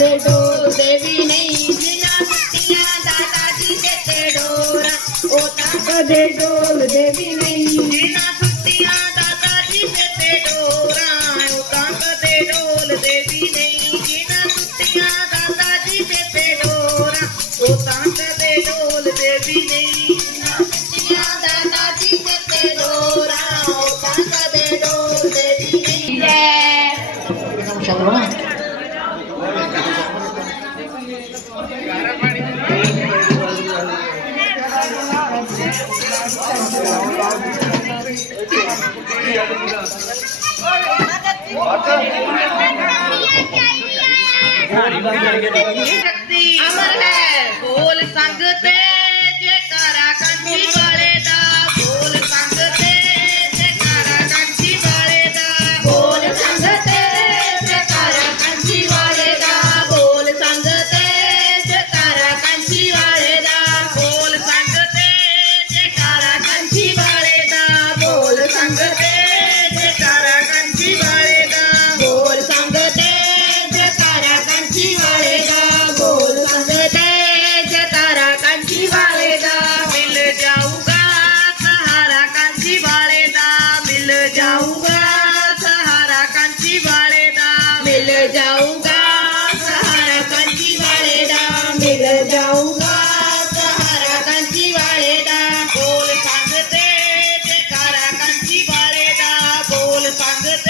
से देवी नहीं அமர்க கோல் சங்கத்தை வாங்கு